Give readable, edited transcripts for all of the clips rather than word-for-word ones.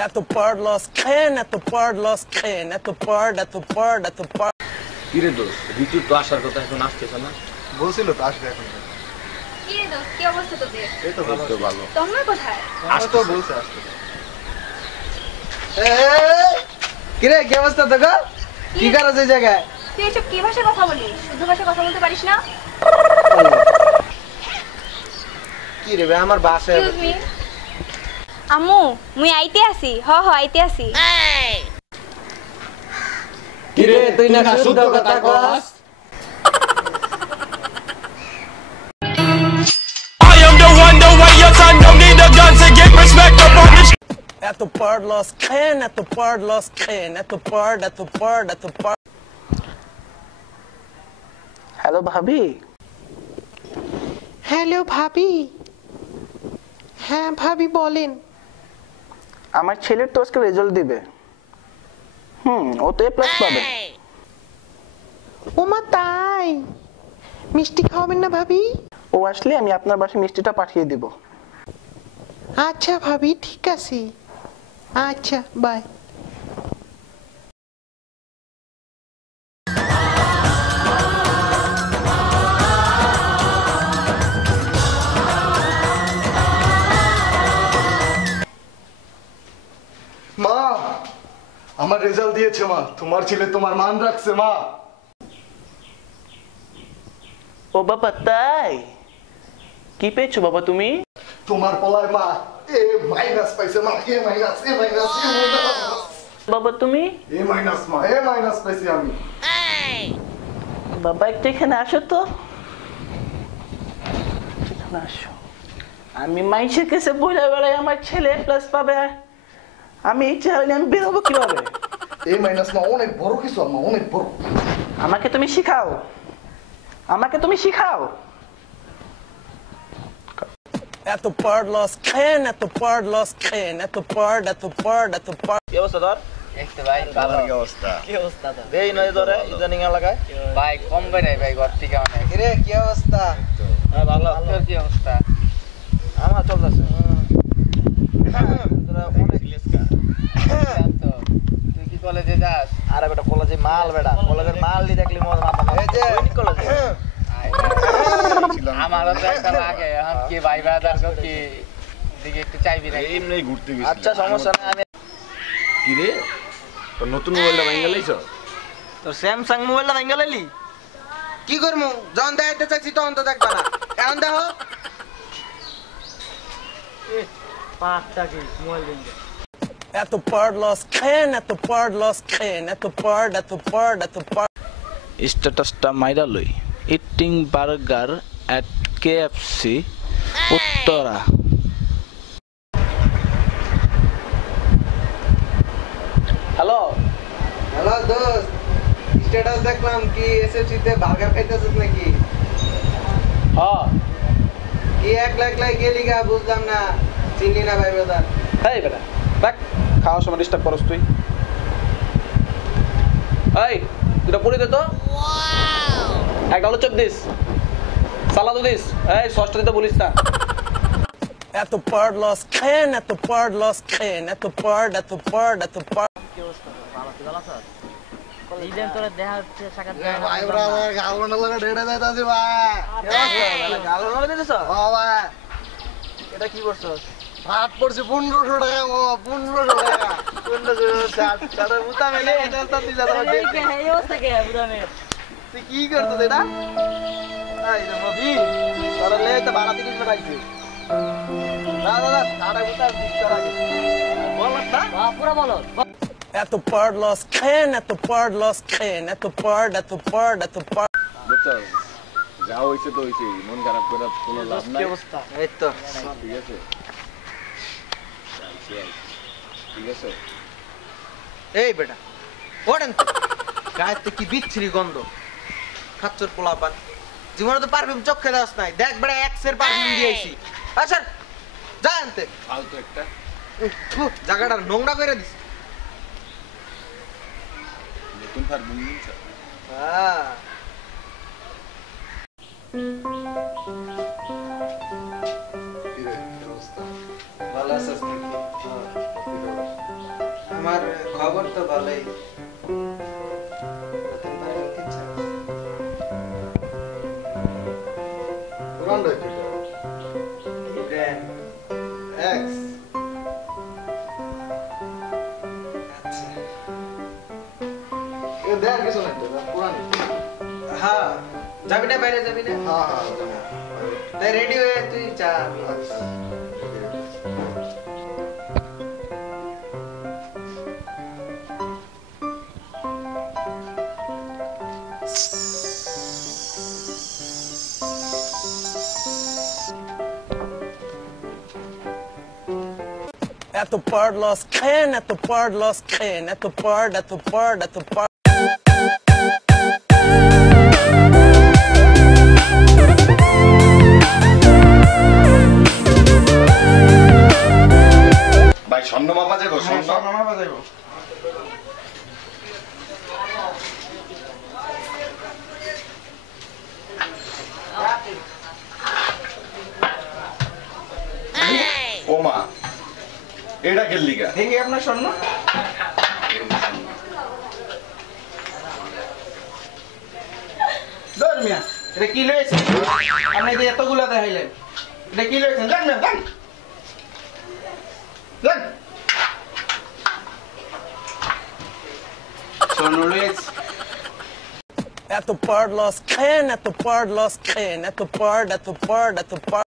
At the part lost can, at the part lost can, at the part, at the part, at the part. কিরে দোস্ত ঋতু তো আসার কথা এখন আসতেছ না বলছিল তো আসবে এখন কিরে দোস্ত কি অবস্থা তোদের এই তো ভালো ভালো তোমরা কোথায় আসতো বলছে আসতে এই কিরে কি অবস্থা তো গো কি করছ এই জায়গায় তুই এসব কি ভাষায় কথা বলিস শুদ্ধ ভাষায় কথা বলতে পারিস না কি রে ভাই আমার বাসা এক্সকিউজ মি আম্মু মুই আইতে আসি হ আইতে আসি কিরে তুই না শুদ্ধ কথা কস I am the one, the way your son don't need a gun to get respect up on the At the part lost can, at the part lost can, at the part, at the part, at the part. Hello ভাবি hello ভাবি হ্যাঁ ভাবি বলেন আমার ছেলের তো আজকে result দিবে ও তো এ প্লাস পাবে ওমা তাই মিষ্টি খাওয়াবেন না ভাবি ও আসলে আমি আপনার বাসায় মিষ্টিটা পাঠিয়ে দিব আচ্ছা ভাবি ঠিক আছে আচ্ছা বাই মা আমার রেজাল্ট দিয়েছে মা তোমার ছেলে তোমার মান রাখছে মা ও বাবা তাই কি পেয়েছো বাবা তুমি তোমার পলায় মা এ মাইনাস পাইছে মা এ মাইনাস বাবা তুমি এ মাইনাস মা এ মাইনাস পাইছি আমি বাবা একটু এখানে আসো তো এখানে আসো আমি মাইসের কাছে বলে বেড়াই আমার ছেলে প্লাস পাবে আমি ইচ্ছা হলে আমি বেরোবো কিভাবে এ মাইনাস মা অনেক বড় কিছু মা অনেক বড় আমাকে তুমি শিখাও At the part lost can, at the part lost can, at the part, at the part, at the part. কি অবস্থা তোর দেখতে ভাই ভালো কি অবস্থা কি অবস্থা তো দেই নয় ধরে ইদানিং এলাকায় ভাই কম করে ভাই ঘর থেকে অনেক রে কি অবস্থা হ্যাঁ ভালো তোর কি অবস্থা আমার চলতেছে তোরা অনেক তো তুই কি কলেজে যাস আর একটা কলেজে মাল বেটা কলেজের মাল দি দেখলি মোর মাথা এই যে কলেজে আমারও তো একটা লাগে এখন কি ভাই বাদার কি দিকে একটু চাইবি না এমনি ঘুরতে গেছি আচ্ছা সমস্যা নাই আমি কি রে তোর নতুন মোবাইলটা ভাঙা লাইছ তোর স্যামসাং মোবাইলটা ভাঙা লাইলি কি করমু যখন দেখাইতে চাইছি তখন তো দেখবা না এখন দেখো পাঁচটা কি মোবাইল দিন At the part lost can, at the part lost can, at the part, at the part, at the part. স্ট্যাটাসটা মাইরা লই ইটিং বার্গার এট কেএফসি উত্তরা হ্যালো হ্যালো দোস্ত স্ট্যাটাস দেখলাম কি এসএসসি তে বার্গার খাইতেছিস নাকি হ্যাঁ কি একলা গেলি গা বুঝলাম না চিনি না ভাই বাদার এই বেটা দেখ খাওয়ার সময় ডিস্টার্ব করস তুই এই দুটা পুরি দে তো একটা আলু চপ দিস সালাদও দিস এই সসটা দিতে বলিস না At the part lost can, at the part lost can, at the part, at the part, at the part. এইদিন তোরা দেখা হচ্ছে সাক্ষাৎ ভাই ব্রাদার গালমন্ড লাগা ডেড়ে যাইতাছি ভাই গালমন্ড দিতেছ ভাই এটা কি করছস ভাত পড়ছে 1500 টাকা মামা 1500 টাকা 1500 টাকা মুতা মেলে এটা দিলা এই অবস্থা কে বুদামে তুই কি করছিস এটা আই রে মবি তোরা লে তো 12 30 পাইছে না দাদা সাড়ে মুতা দিছ করা বল না পুরো বলো At the part lost can, at the part lost can, at the part, at the part, at the part. বুঝছো যা হইছে তো হইছে মন খারাপ করে কোনো লাভ নাই কি অবস্থা এই তো ঠিক আছে ঠিক আছে এই বেটা ওড়েন গায়ে কি বিচ্ছিরি গন্ধ খাচ্চর পোলা পান জীবনে তো পারফিউম চোখে দাস নাই দেখ বেটা এক্সের পারফিউম দিয়েছি আচ্ছা জানতে ফালতু একটা জায়গাটা নোংরা করে দিস নতুন ফার্ম নিছ হ্যাঁ ভালো আছিস নাকি আমার খবর তো ভালোই নতুন পারফিউম কিনছো পুরান রয়েছে ব্র্যান্ড এক্স আচ্ছা এ দেখ কিছু নাই তো পুরান হ্যাঁ যাবি না বাইরে যাবি না হ্যাঁ তাই রেডি হয়ে তুই যা আমি আচ্ছা At the bar, lost can. At the bar, lost can. At the bar, at the bar, at the bar. ভাই স্বর্ণ মাপা যাবো স্বর্ণ মামা যাইব ওমা এটা কে লিগা দেখি আপনার স্বর্ণ ধর মিয়া এটা কি লয়েছে আপনি যে এতগুলা দেখাইলেন এটা কি লয়েছেন জান না জান জান স্বর্ণ লয়েছে At the bar, lost can. At the bar, lost can. At the bar, at the bar, at the bar.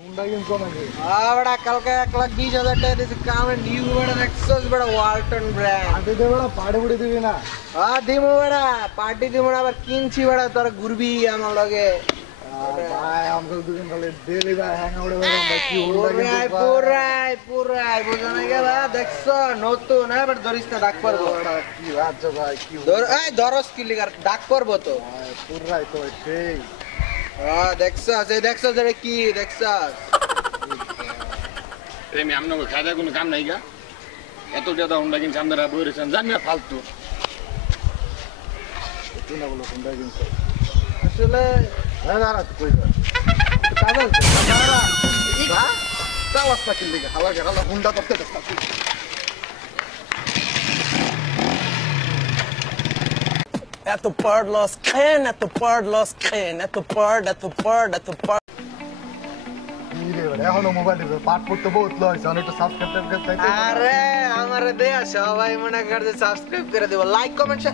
Honda কিনছো নাকি বড়া কালকে 1,20,000 টাকা দিয়েছে কামে নিউ বড়া দেখছস বড়া ওয়ালটন ব্র্যান্ড আগে দে বড় পাড়ে পুড়ে দিবি না দিমু বড়া পার্টি দিমু না আবার কিনছি বড়া তোর ঘুরবি আমার লগে ভাই আমাকে দুদিন খালি ডেলি ভাই হ্যাং আউট করে ভাই কি হুন্ডা পুরাই পুরাই বুঝো না গেলা দেখছো নতুন এবার ধরিস না ডাক পারবো কি রাজ্য ভাই কি ধরস কি লিগার ডাক পারবো তো পুরাই তো সেই দেখছস এই দেখছস এটা কি দেখছস প্রেমে আপনাকে খাওয়া কোনো কাম নাই গা এত টাকা হুন্ডা কিনছে আপনারা বইরেছেন জানি না ফালতু তুই না বলো হুন্ডা কিনছো আসলে হ্যাঁ দাঁড়া তুই কই যা কাগজ চালাস্তা কিনলি হালা গেলা হুন্ডা করতে দেখতা At the bar, lost can. At the bar, lost can. At the bar, at the bar, at the bar. এখনো মোবাইল পাঠ পড়তে বহুত লইছে অনেক একটু সাবস্ক্রাইব করতে আরে আমারে দে সবাই মনে করে সাবস্ক্রাইব করে দেব লাইক কমেন্ট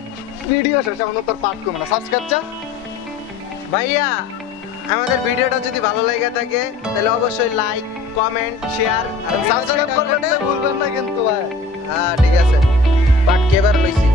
ভিডিও শেষে অন্য তোর পাঠ করবে না সাবস্ক্রাইব চা ভাইয়া আমাদের ভিডিওটা যদি ভালো লাগে থাকে তাহলে অবশ্যই লাইক কমেন্ট শেয়ার আর সাবস্ক্রাইব করবেন না ভুলবেন না কিন্তু ভাই হ্যাঁ ঠিক আছে বাট কেবার লইছি